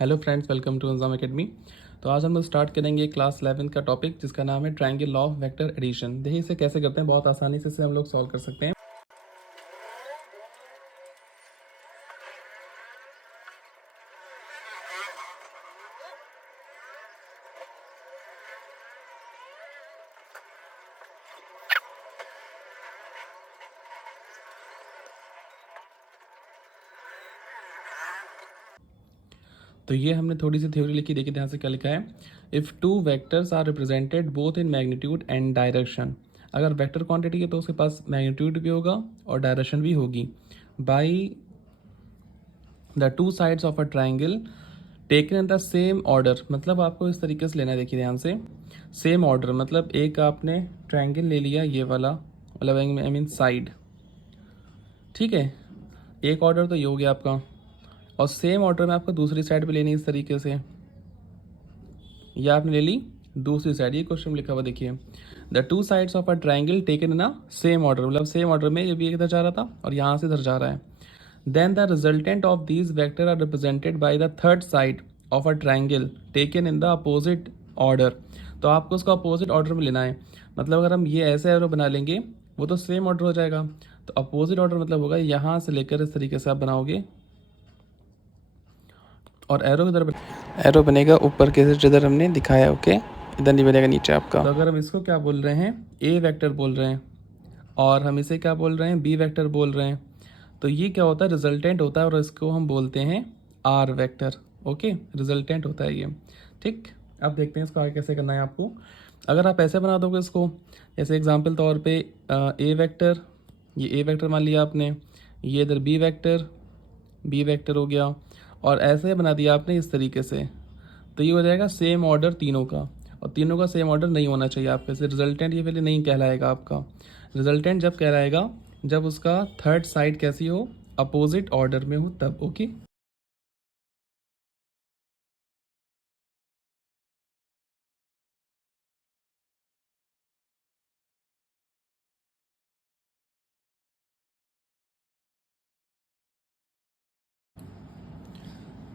Hello friends, welcome to exam academy. तो आज हम लोग स्टार्ट करेंगे क्लास 11 का टॉपिक जिसका नाम है ट्रायंगल ऑफ वेक्टर एडिशन। देखिए इसे कैसे करते हैं, बहुत आसानी से इसे हम लोग सॉल्व कर सकते हैं। तो ये हमने थोड़ी सी थ्योरी लिखी, देखिए ध्यान से क्या लिखा है। If two vectors are represented both in magnitude and direction, अगर वेक्टर क्वांटिटी है तो उसके पास मैग्नीट्यूड भी होगा और डायरेक्शन भी होगी। By the two sides of a triangle taken in the same order, मतलब आपको इस तरीके से लेना है। देखिए ध्यान से, सेम ऑर्डर मतलब एक आपने ट्राइंगल ले लिया ये वाला, मतलब आई मीन साइड, ठीक है। एक ऑर्डर तो ये हो गया आपका, और सेम ऑर्डर में आपको दूसरी साइड पे लेनी है इस तरीके से। ये आपने ले ली दूसरी साइड, ये क्वेश्चन लिखा हुआ देखिए, the two sides of a triangle taken in a same order, मतलब सेम ऑर्डर में ये भी इधर जा रहा था और यहाँ से इधर जा रहा है। Then the resultant of these vector are represented by the third side of a triangle taken in the opposite order. तो आपको उसको अपोजिट ऑर्डर में लेना है, मतलब अगर हम ये ऐसे एरो बना लेंगे वो तो सेम ऑर्डर हो जाएगा, तो अपोजिट ऑर्डर मतलब होगा यहाँ से लेकर इस तरीके से आप बनाओगे और एरो इधर एरो बनेगा ऊपर के जिधर हमने दिखाया, ओके, इधर नहीं बनेगा नीचे आपका। तो अगर हम इसको क्या बोल रहे हैं, ए वेक्टर बोल रहे हैं, और हम इसे क्या बोल रहे हैं, बी वेक्टर बोल रहे हैं, तो ये क्या होता है, रिजल्टेंट होता है, और इसको हम बोलते हैं आर वेक्टर। ओके, रिजल्टेंट होता है ये, ठीक। अब देखते हैं इसको आगे कैसे करना है आपको। अगर आप ऐसे बना दोगे इसको, जैसे एग्जाम्पल तौर पे ए वेक्टर, ये ए वेक्टर मान लिया आपने, ये इधर बी वेक्टर हो गया, और ऐसे बना दिया आपने इस तरीके से, तो ये हो जाएगा सेम ऑर्डर तीनों का, और तीनों का सेम ऑर्डर नहीं होना चाहिए आपके से। रिजल्टेंट ये पहले नहीं कहलाएगा आपका। रिजल्टेंट जब कहलाएगा जब उसका थर्ड साइड कैसी हो, अपोजिट ऑर्डर में हो तब, ओके।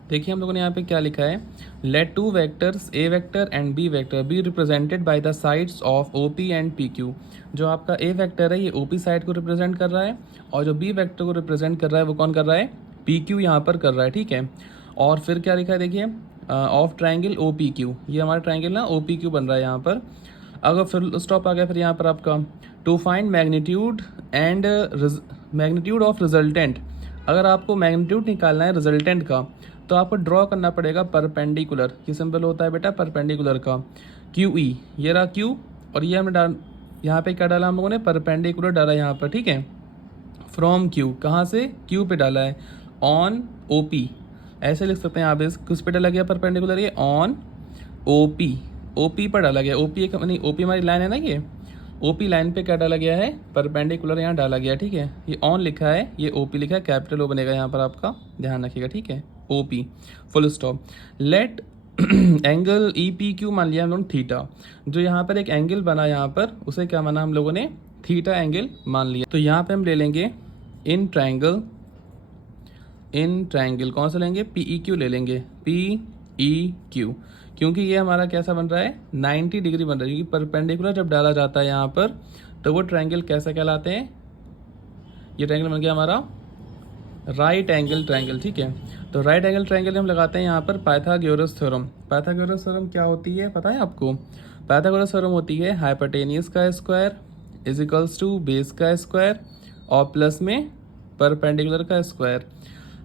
देखिए हम लोगों ने यहाँ पे क्या लिखा है, let two vectors A vector and B vector B represented by the sides of O P and P Q. जो आपका ए वेक्टर है ये ओ पी साइड को रिप्रेजेंट कर रहा है, और जो बी वेक्टर को रिप्रेजेंट कर रहा है वो कौन कर रहा है, पी क्यू यहाँ पर कर रहा है, ठीक है। और फिर क्या लिखा है देखिए, of triangle O P Q, ये हमारा ट्राइंगल ना ओ पी क्यू बन रहा है यहाँ पर। अगर फिर स्टॉप आ गया, फिर यहाँ पर आपका to find magnitude and magnitude of resultant, अगर आपको मैग्नीट्यूड निकालना है रिजल्टेंट का तो आपको ड्रॉ करना पड़ेगा परपेंडिकुलर। ये सिंबल होता है बेटा परपेंडिकुलर का, क्यू ई, ये रहा क्यू, और ये हमने डाल यहाँ पे क्या डाला हम लोगों ने, परपेंडिकुलर डाला यहाँ पर, ठीक है। फ्रॉम क्यू, कहाँ से, क्यू पे डाला है, ऑन ओ पी, ऐसे लिख सकते हैं आप। इस किस पे डाला गया परपेंडिकुलर, ये on O P, O P पर डाला गया। ओ पी एक नहीं, ओ पी हमारी लाइन है ना, ये ओ पी लाइन पे क्या डाला गया है, परपेंडिकुलर यहाँ डाला गया, ठीक है। ये ऑन लिखा है, ये ओ पी लिखा है, कैपिटल ओ बनेगा यहाँ पर आपका, ध्यान रखिएगा, ठीक है। O P full stop. Let angle E P Q मान लिया हम लोग थीटा, जो यहाँ पर एक एंगल बना यहाँ पर उसे क्या माना हम लोगों ने, थीटा एंगल मान लिया। तो यहाँ पे हम ले लेंगे इन ट्राइंगल, इन ट्राइंगल कौन सा लेंगे, पी ई क्यू ले लेंगे, पी ई क्यू, क्योंकि ये हमारा कैसा बन रहा है, 90 डिग्री बन रहा है, क्योंकि परपेंडिकुलर जब डाला जाता है यहाँ पर तो वो ट्राइंगल कैसा कहलाते हैं, ये ट्राइंगल बन गया हमारा राइट एंगल ट्राइंगल, ठीक है। तो राइट एंगल ट्राइंगल हम लगाते हैं यहाँ पर पाइथागोरस थ्योरम। पाइथागोरस थ्योरम क्या होती है पता है आपको, पाइथागोरस थ्योरम होती है हाइपोटेनियस का square is equals to base का स्क्वायर और प्लस में परपेंडिकुलर का स्क्वायर।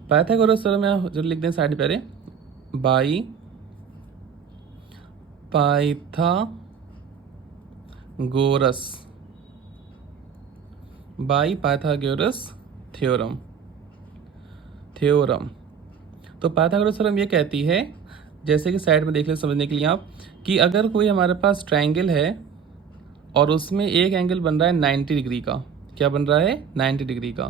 पाइथागोरस थ्योरम यहाँ जो लिख दें साइड पे, बाई पाइथागोरस थ्योरम, तो पाइथागोरस थ्योरम ये कहती है, जैसे कि साइड में देख ले समझने के लिए आप, कि अगर कोई हमारे पास ट्राइंगल है और उसमें एक एंगल बन रहा है 90 डिग्री का, क्या बन रहा है 90 डिग्री का,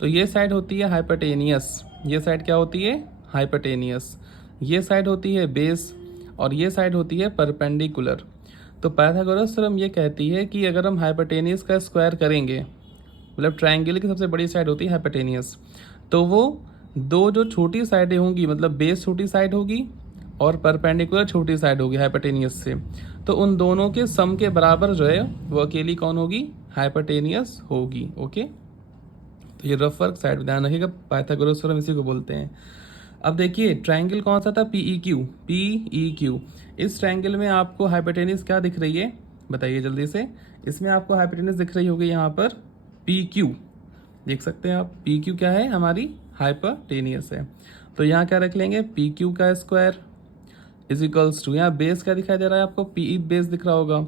तो ये साइड होती है हाइपोटेनियस, ये साइड क्या होती है हाइपोटेनियस, ये साइड होती है बेस, और ये साइड होती है परपेंडिकुलर। तो पाइथागोरस थ्योरम ये कहती है कि अगर हम हाइपोटेनियस का स्क्वायर करेंगे, मतलब ट्राइंगल की सबसे बड़ी साइड होती है हाइपोटेनियस, तो वो दो जो छोटी साइडें होंगी, मतलब बेस छोटी साइड होगी और परपेंडिकुलर छोटी साइड होगी हाइपोटेनियस से, तो उन दोनों के सम के बराबर जो है वो अकेली कौन होगी, हाइपोटेनियस होगी। ओके, तो ये रफ वर्क साइड में ध्यान रखिएगा, पाइथागोरस थ्योरम इसी को बोलते हैं। अब देखिए ट्रायंगल कौन सा था, पीई क्यू। इस ट्रायंगल में आपको हाइपोटेनियस क्या दिख रही है, बताइए जल्दी से। इसमें आपको हाइपोटेनियस दिख रही होगी यहाँ पर पी क्यू, देख सकते हैं आप, पी क्यू क्या है, हमारी हाइपोटेनियस है। तो यहाँ क्या रख लेंगे, पी क्यू का स्क्वायर इज इक्वल्स टू, यहाँ बेस क्या दिखाई दे रहा है आपको, पीई बेस दिख रहा होगा,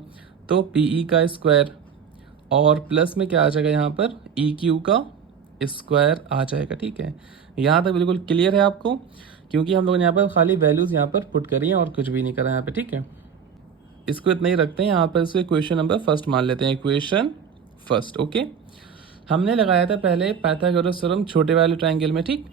तो पीई का स्क्वायर और प्लस में क्या आ जाएगा यहाँ पर, ई क्यू का स्क्वायर आ जाएगा। ठीक है, यहाँ तक बिल्कुल क्लियर है आपको, क्योंकि हम लोगों ने यहाँ पर खाली वैल्यूज यहाँ पर पुट करी हैं और कुछ भी नहीं करा यहाँ पे। ठीक है, इसको इतना ही रखते हैं यहाँ पर, इसको इक्वेशन नंबर फर्स्ट मान लेते हैं, इक्वेशन फर्स्ट। ओके, हमने लगाया था पहले पाइथागोरस थ्योरम छोटे वाले ट्रायंगल में, ठीक।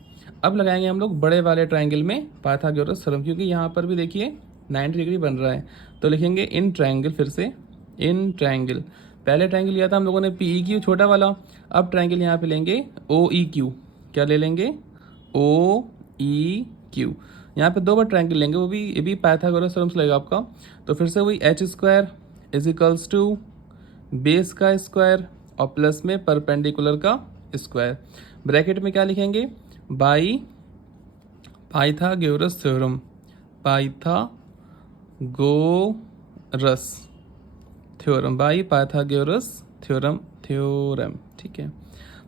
अब लगाएंगे हम लोग बड़े वाले ट्रायंगल में पाइथागोरस थ्योरम, क्योंकि यहाँ पर भी देखिए 90 डिग्री बन रहा है। तो लिखेंगे इन ट्रायंगल, फिर से इन ट्रायंगल, पहले ट्रायंगल लिया था हम लोगों ने पीई क्यू छोटा वाला, अब ट्रायंगल यहाँ पे लेंगे ओ ई क्यू, क्या ले लेंगे, ओ ई क्यू। यहाँ पे दो बार ट्रायंगल लेंगे, वो भी ये भी पाइथागोरस थ्योरम से लगेगा आपका। तो फिर से वही H square is equals to base का स्क्वायर और प्लस में परपेंडिकुलर का स्क्वायर, ब्रैकेट में क्या लिखेंगे, by Pythagoras theorem, Pythagoras theorem, by Pythagoras theorem. ठीक है,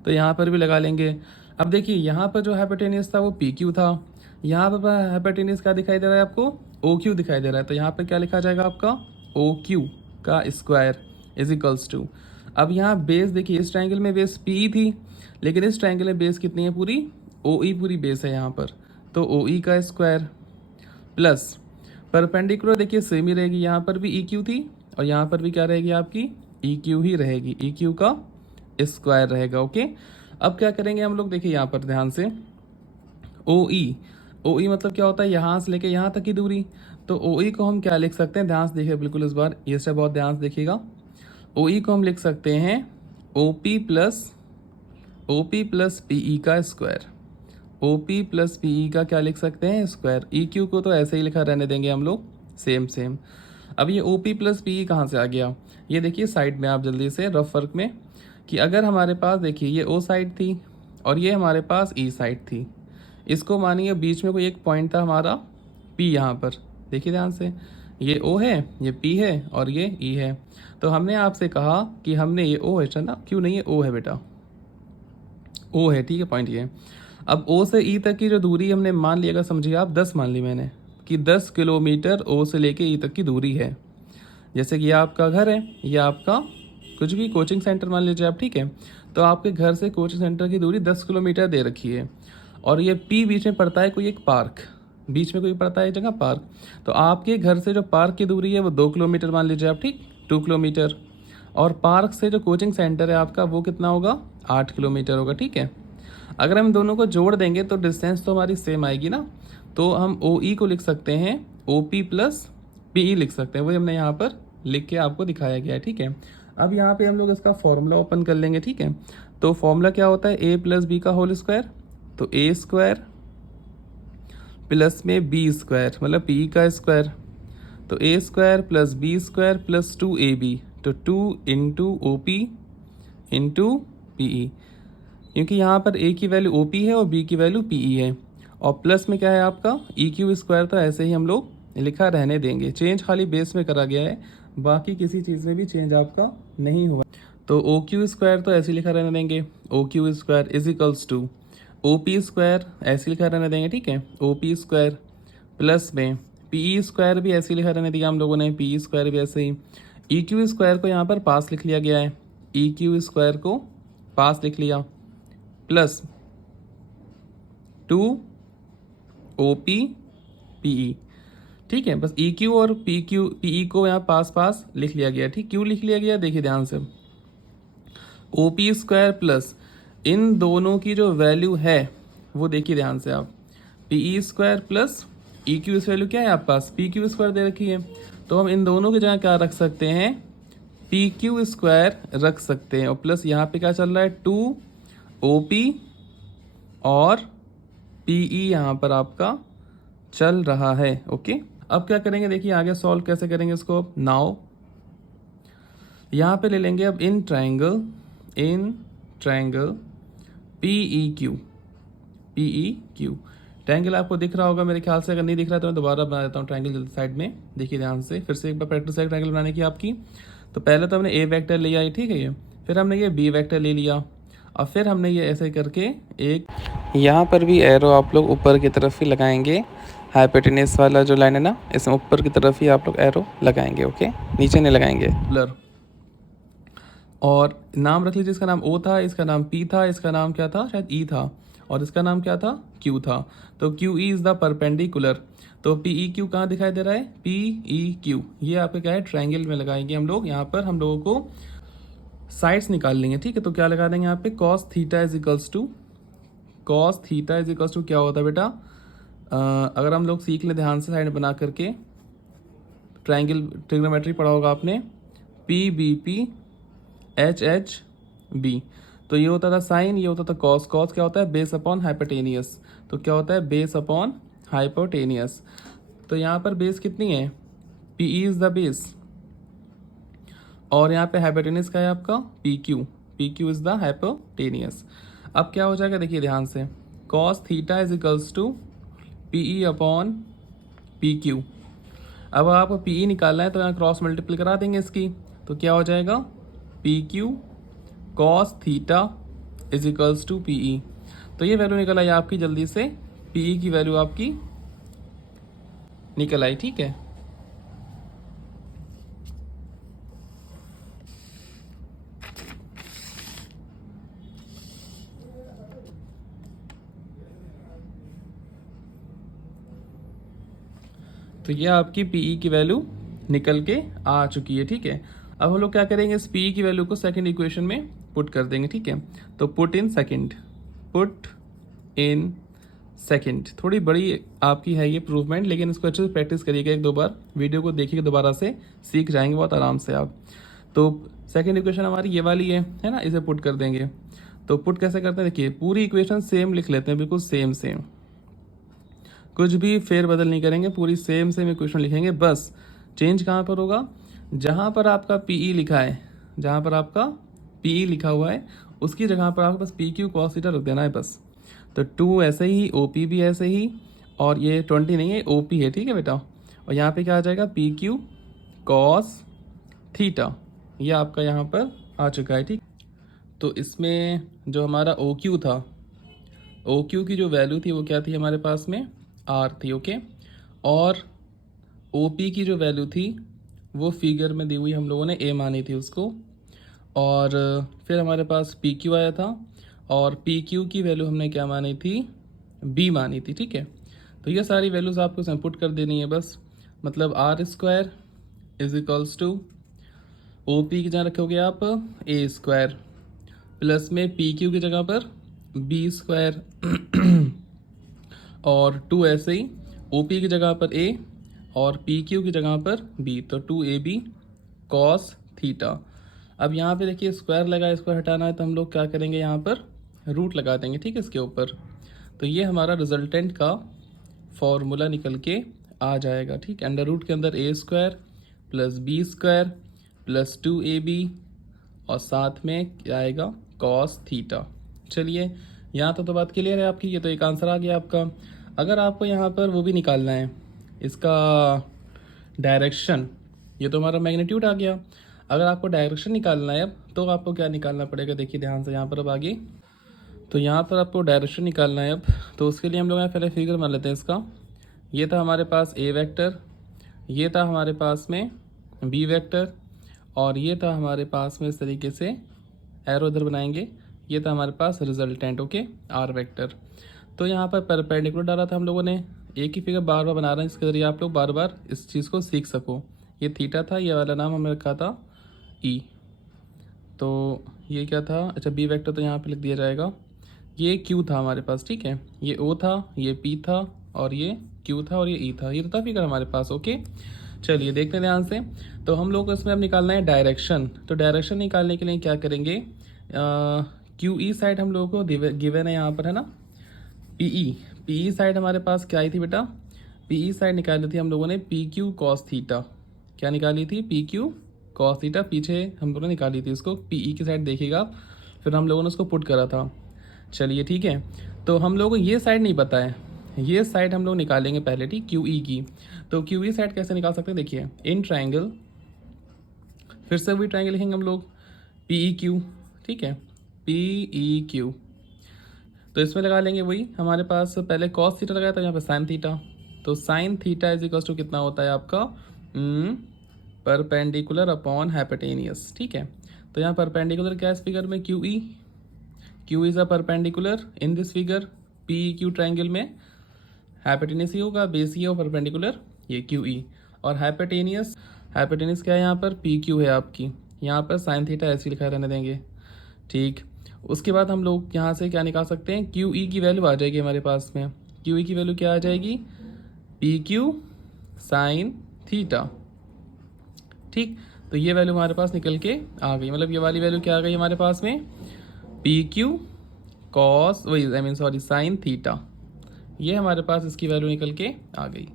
तो यहाँ पर भी लगा लेंगे। अब देखिए यहाँ पर जो हाइपोटेनियस था वो पी क्यू था, यहाँ पर हाइपोटेनियस क्या दिखाई दे रहा है आपको, ओ क्यू दिखाई दे रहा है। तो यहाँ पर क्या लिखा जाएगा आपका, ओ क्यू का स्क्वायर इज इक्वल्स टू, अब यहाँ बेस देखिए, इस ट्रायंगल में बेस पी थी, लेकिन इस ट्रायंगल में बेस कितनी है, पूरी ओ ई पूरी बेस है यहाँ पर, तो ओ ई का स्क्वायर प्लस परपेंडिकुलर देखिए सेम ही रहेगी, यहाँ पर भी ई क्यू थी और यहाँ पर भी क्या रहेगी आपकी, ई क्यू ही रहेगी, ई क्यू का स्क्वायर रहेगा। ओके, अब क्या करेंगे हम लोग, देखिए यहाँ पर ध्यान से, ओ ई मतलब क्या होता है, यहाँ से लेके यहाँ तक की दूरी, तो ओ ई को हम क्या लिख सकते हैं, ध्यान से देखिए बिल्कुल, इस बार ये स्टेप बहुत ध्यान से देखिएगा। ओ ई को हम लिख सकते हैं O P plus P E का square, O P plus P E का क्या लिख सकते हैं, स्क्वायर। ई क्यू को तो ऐसे ही लिखा रहने देंगे हम लोग, सेम। अब ये O P plus P E कहाँ से आ गया, ये देखिए साइड में आप जल्दी से रफ वर्क में, कि अगर हमारे पास देखिए ये ओ साइड थी और ये हमारे पास ई साइड थी, इसको मानिए बीच में कोई एक पॉइंट था हमारा पी, यहाँ पर देखिए ध्यान से, ये ओ है, ये पी है और ये ई है। तो हमने आपसे कहा कि हमने ये ओ है ना, क्यों नहीं है, ओ है बेटा, ओ है, ठीक है, पॉइंट ये। अब ओ से ई तक की जो दूरी हमने मान लिया, समझिए आप 10 मान ली मैंने, कि 10 किलोमीटर ओ से लेके ई तक की दूरी है। जैसे कि ये आपका घर है, ये आपका कुछ भी कोचिंग सेंटर मान लीजिए आप, ठीक है। तो आपके घर से कोचिंग सेंटर की दूरी 10 किलोमीटर दे रखी है, और ये पी बीच में पड़ता है कोई एक पार्क, बीच में कोई पड़ता है एक जगह पार्क। तो आपके घर से जो पार्क की दूरी है वो 2 किलोमीटर मान लीजिए आप, ठीक, 2 किलोमीटर, और पार्क से जो कोचिंग सेंटर है आपका वो कितना होगा, 8 किलोमीटर होगा। ठीक है, अगर हम दोनों को जोड़ देंगे तो डिस्टेंस तो हमारी सेम आएगी ना, तो हम ओ ई को लिख सकते हैं O P plus P E लिख सकते हैं, वही हमने यहाँ पर लिख के आपको दिखाया गया है। ठीक है, अब यहाँ पे हम लोग इसका फॉर्मूला ओपन कर लेंगे। ठीक है, तो फॉर्मूला क्या होता है, ए प्लस बी का होल स्क्वायर, तो ए स्क्वायर प्लस में बी स्क्वायर मतलब पी का स्क्वायर, तो A square plus B square plus 2ab, तो 2 into O P into P E, क्योंकि यहाँ पर ए की वैल्यू ओ पी है और बी की वैल्यू पी ई है, और प्लस में क्या है आपका ई क्यू स्क्वायर, तो ऐसे ही हम लोग लिखा रहने देंगे, चेंज खाली बेस में करा गया है, बाकी किसी चीज़ में भी चेंज आपका नहीं हुआ। तो ओ क्यू स्क्वायर तो ऐसे लिखा रहने देंगे, O Q square is equals to O P square, ऐसे लिखा रहने देंगे। ठीक है, ओ पी स्क्वायर प्लस में पी ई स्क्वायर भी ऐसे लिखा रहने दिया हम लोगों ने, पी ई स्क्वायर भी ऐसे ही, ई क्यू स्क्वायर को यहाँ पर पास लिख लिया गया है, ई क्यू स्क्वायर को पास लिख लिया, plus 2 O P P E. ठीक है, बस ई क्यू और पी ई को यहाँ पास लिख लिया गया। ठीक, क्यों लिख लिया गया देखिए ध्यान से, ओ पी स्क्वायर प्लस इन दोनों की जो वैल्यू है वो देखिए ध्यान से आप, P E square plus E Q इस वैल्यू क्या है आपके पास, पी क्यू स्क्वायर दे रखी है, तो हम इन दोनों की जगह क्या रख सकते हैं, पी क्यू स्क्वायर रख सकते हैं, और प्लस यहाँ पे क्या चल रहा है 2 ओ पी और PE यहाँ पर आपका चल रहा है। ओके, अब क्या करेंगे देखिए आगे सॉल्व कैसे करेंगे इसको। नाउ यहाँ पे ले लेंगे अब इन ट्राइंगल PEQ। ट्रायंगल आपको दिख रहा होगा मेरे ख्याल से, अगर नहीं दिख रहा है तो मैं दोबारा बना देता हूँ ट्रायंगल जल्दी साइड में। देखिए ध्यान से, फिर से एक बार प्रैक्टिस है ट्रायंगल बनाने की आपकी। तो पहले तो हमने ए वेक्टर लिया है, ठीक है ये, फिर हमने ये बी वेक्टर ले लिया, और फिर हमने ये ऐसे करके एक, यहाँ पर भी एरो आप लोग ऊपर की तरफ ही लगाएंगे। हाइपोटेनस वाला जो लाइन है ना, इसमें ऊपर की तरफ ही आप लोग एरो लगाएंगे। ओके, नीचे नहीं लगाएंगे। ब्लर, और नाम रख लीजिए, इसका नाम O था, इसका नाम P था, इसका नाम क्या था, शायद E था, और इसका नाम क्या था, Q था। तो QE इज द परपेंडिकुलर। तो PEQ कहाँ दिखाई दे रहा है, PEQ, ये आपके क्या है, ट्रायंगल में लगाएंगे हम लोग। यहाँ पर हम लोगों को साइड्स निकाल लेंगे, ठीक है। तो क्या लगा देंगे यहाँ पे, cos theta is equals to, क्या होता है बेटा, अगर हम लोग सीख ले ध्यान से साइड बना करके, ट्रायंगल ट्रिग्नोमेट्री पढ़ा होगा आपने, PBP HHB। तो ये होता था साइन, ये होता था कॉस। कॉस क्या होता है, बेस अपॉन हाइपोटेनियस। तो क्या होता है, बेस अपॉन हाइपोटेनियस। तो यहाँ पर बेस कितनी है, PE इज द बेस, और यहाँ पे हाइपोटेनियस का है आपका PQ इज द हाइपोटेनियस। अब क्या हो जाएगा देखिए ध्यान से, cos theta is equals to PE upon PQ। अब आपको PE निकालना है तो यहाँ क्रॉस मल्टीप्लाई करा देंगे इसकी, तो क्या हो जाएगा, PQ cos theta is equals to PE। तो ये वैल्यू निकल आई आपकी, जल्दी से PE की वैल्यू आपकी निकल आई, ठीक है। तो ये आपकी PE की वैल्यू निकल के आ चुकी है, ठीक है। अब हम लोग क्या करेंगे, इस PE की वैल्यू को सेकंड इक्वेशन में पुट कर देंगे, ठीक है। तो पुट इन सेकंड, थोड़ी बड़ी आपकी है ये प्रूवमेंट, लेकिन इसको अच्छे से प्रैक्टिस करिएगा, एक दो बार वीडियो को देखिएगा, दोबारा से सीख जाएंगे बहुत आराम से आप। तो सेकंड इक्वेशन हमारी ये वाली है ना, इसे पुट कर देंगे। तो पुट कैसे करते हैं, देखिए पूरी इक्वेशन सेम लिख लेते हैं, बिल्कुल सेम, कुछ भी फेरबदल नहीं करेंगे, पूरी सेम इक्वेशन लिखेंगे। बस चेंज कहाँ पर होगा, जहाँ पर आपका PE लिखा है, जहाँ पर आपका PE लिखा हुआ है उसकी जगह पर आपको बस PQ cos थीटा रख देना है बस। तो 2 ऐसे ही, OP भी ऐसे ही, और ये 20 नहीं है, OP है, ठीक है बेटा। और यहाँ पे क्या आ जाएगा, PQ cos थीटा, ये आपका यहाँ पर आ चुका है, ठीक। तो इसमें जो हमारा OQ था, OQ की जो वैल्यू थी वो क्या थी हमारे पास में, R थी, ओके। और OP की जो वैल्यू थी वो फिगर में दी हुई, हम लोगों ने A मानी थी उसको। और फिर हमारे पास PQ आया था, और PQ की वैल्यू हमने क्या मानी थी, B मानी थी, ठीक है। तो ये सारी वैल्यूज़ आपको इसमें पुट कर देनी है बस। मतलब R² is equals to, OP की जगह रखोगे आप A², प्लस में PQ की जगह पर B², और 2 ऐसे ही, OP की जगह पर A और PQ की जगह पर B, तो 2AB cos थीटा। अब यहाँ पे देखिए स्क्वायर लगा, स्क्वायर हटाना है तो हम लोग क्या करेंगे, यहाँ पर रूट लगा देंगे, ठीक है, इसके ऊपर। तो ये हमारा रिजल्टेंट का फॉर्मूला निकल के आ जाएगा, ठीक है। अंडर रूट के अंदर A² plus B² plus 2AB, और साथ में क्या आएगा, cos थीटा। चलिए यहाँ तो बात क्लियर है आपकी, ये तो एक आंसर आ गया आपका। अगर आपको यहाँ पर वो भी निकालना है, इसका डायरेक्शन, ये तो हमारा मैग्नीट्यूड आ गया। अगर आपको डायरेक्शन निकालना है अब, तो आपको क्या निकालना पड़ेगा, देखिए ध्यान से यहाँ पर अब आगे। तो यहाँ पर आपको डायरेक्शन निकालना है अब, तो उसके लिए हम लोग यहाँ पहले फिगर मान लेते हैं इसका। ये था हमारे पास A वेक्टर, ये था हमारे पास में B वेक्टर, और ये था हमारे पास में इस तरीके से एरो इधर बनाएंगे, ये था हमारे पास रिजल्टेंट, ओके, R वेक्टर। तो यहाँ पर परपेंडिकुलर डाला था हम लोगों ने, एक ही फिगर बार बार बना रहे हैं जिसके ज़रिए आप लोग बार बार इस चीज़ को सीख सको। ये थीटा था, ये वाला नाम हमने रखा था E। तो ये क्या था, अच्छा B वेक्टर तो यहाँ पे लिख दिया जाएगा। ये Q था हमारे पास, ठीक है, ये O था, ये P था, और ये Q था, और ये E था, ये था फिगर हमारे पास, ओके। चलिए देखते हैं ध्यान से। तो हम लोग को इसमें अब निकालना है डायरेक्शन। तो डायरेक्शन निकालने के लिए क्या करेंगे, QE साइड हम लोगों को गिवन है यहाँ पर, है ना, पीई साइड हमारे पास क्या आई थी बेटा, पीई साइड निकाली थी हम लोगों ने पी क्यू कॉस थीटा। क्या निकाली थी, पी क्यू कॉस थीटा, पीछे हम लोगों ने निकाली थी इसको, पीई की साइड देखिएगा, फिर हम लोगों ने उसको पुट करा था। चलिए ठीक है, तो हम लोगों को ये साइड नहीं पता है, ये साइड हम लोग निकालेंगे पहले, ठीक, क्यू ई की। तो क्यू ई साइड कैसे निकाल सकते हैं, देखिए इन ट्राइंगल, फिर से वही ट्राइंगल लिखेंगे हम लोग, पी ई क्यू, ठीक है, पी ई क्यू। तो इसमें लगा लेंगे वही, हमारे पास पहले कॉस थीटा लगाया था, यहाँ पे साइन थीटा, तो sine theta is equal to कितना होता है आपका, परपेंडिकुलर अपॉन हाइपोटेनियस, ठीक है। तो यहाँ परपेंडिकुलर क्या है इस फिगर में, Q E, Q is a perpendicular in this figure, P Q triangle में हाइपोटेनियस ही होगा, बेस ही हो परपेंडिकुलर, ये क्यू ई, और हाइपोटेनियस, हाइपोटेनियस क्या है यहाँ पर, पी क्यू है आपकी, यहाँ पर साइन थीटा ऐसे लिखा रहने देंगे, ठीक। उसके बाद हम लोग यहाँ से क्या निकाल सकते हैं, क्यू ई की वैल्यू आ जाएगी हमारे पास में, क्यू ई की वैल्यू क्या आ जाएगी, पी क्यू साइन थीटा, ठीक। तो ये वैल्यू हमारे पास निकल के आ गई, मतलब ये वाली वैल्यू क्या आ गई हमारे पास में, पी क्यू कॉस, वही I mean sorry sine theta, ये हमारे पास इसकी वैल्यू निकल के आ गई।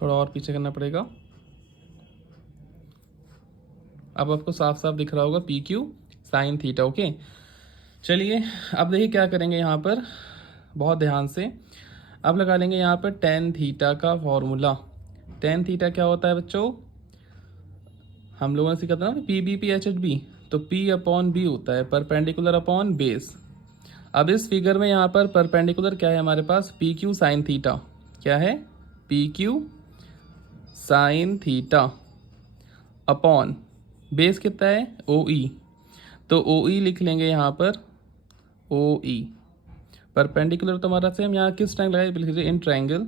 थोड़ा और पीछे करना पड़ेगा, अब आपको साफ साफ दिख रहा होगा P Q sine theta, okay. चलिए अब देखिए क्या करेंगे यहाँ पर, बहुत ध्यान से, अब लगा लेंगे यहाँ पर टेन थीटा का फॉर्मूला। टेन थीटा क्या होता है बच्चों, हम लोगों ने सीखा था ना, P B P H H B, तो पी अपॉन बी होता है परपेंडिकुलर अपॉन बेस। अब इस फिगर में यहाँ पर परपेंडिकुलर क्या है हमारे पास, पी क्यू साइन थीटा, क्या है, P Q sine theta upon base कितना है, ओ ई, तो ओ ई लिख लेंगे यहाँ पर, ओ ई परपेंडिकुलर तो हमारा सेम, यहाँ किस ट्राइंगल लगाए, लिख लीजिए in triangle,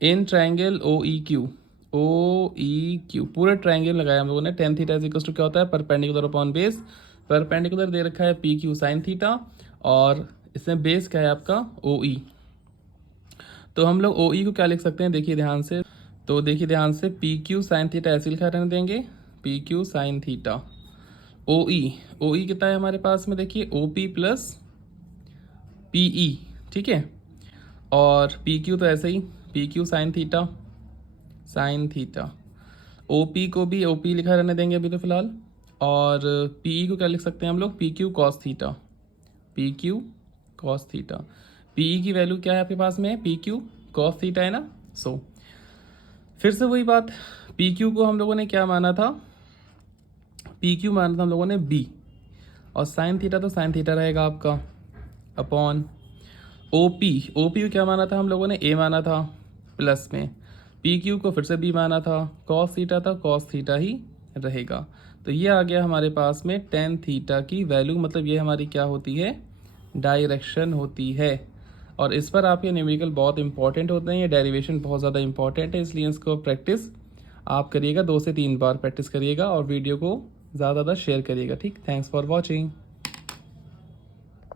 in triangle O E Q, O E Q पूरे ट्राइंगल लगाया हम लोगों ने। Tan theta is equal to क्या होता है, परपेंडिकुलर अपॉन बेस, परपेंडिकुलर दे रखा है पी क्यू साइन थीटा, और इसमें बेस क्या है आपका, ओ ई। तो हम लोग ओ ई को क्या लिख सकते हैं, देखिए ध्यान से, तो देखिए ध्यान से, पी क्यू साइन थीटा ऐसे लिखा रहने देंगे, P Q sine theta, O E कितना है हमारे पास में, देखिए O P plus P E, ठीक है, और पी क्यू तो ऐसे ही P Q sine theta, sine theta, O P को भी ओ पी लिखा रहने देंगे अभी तो फिलहाल, और पी ई को क्या लिख सकते हैं हम लोग, P Q cos theta, P Q cos theta, P E की वैल्यू क्या है आपके पास में, पी क्यू कॉस थीटा है ना। सो फिर से वही बात, पी क्यू को हम लोगों ने क्या माना था, पी क्यू माना था हम लोगों ने बी, और साइन थीटा तो साइन थीटा रहेगा आपका, अपॉन ओ पी को क्या माना था हम लोगों ने, ए माना था, प्लस में पी क्यू को फिर से बी माना था, कॉस थीटा था, कॉस थीटा ही रहेगा। तो ये आ गया हमारे पास में टेन थीटा की वैल्यू, मतलब ये हमारी क्या होती है, डायरेक्शन होती है। और इस पर आपके न्यूमेरिकल बहुत इंपॉर्टेंट होते हैं, ये डेरिवेशन बहुत ज़्यादा इंपॉर्टेंट है, इसलिए इसको प्रैक्टिस आप करिएगा, 2 से 3 बार प्रैक्टिस करिएगा, और वीडियो को ज़्यादा शेयर करिएगा, ठीक। Thanks for watching.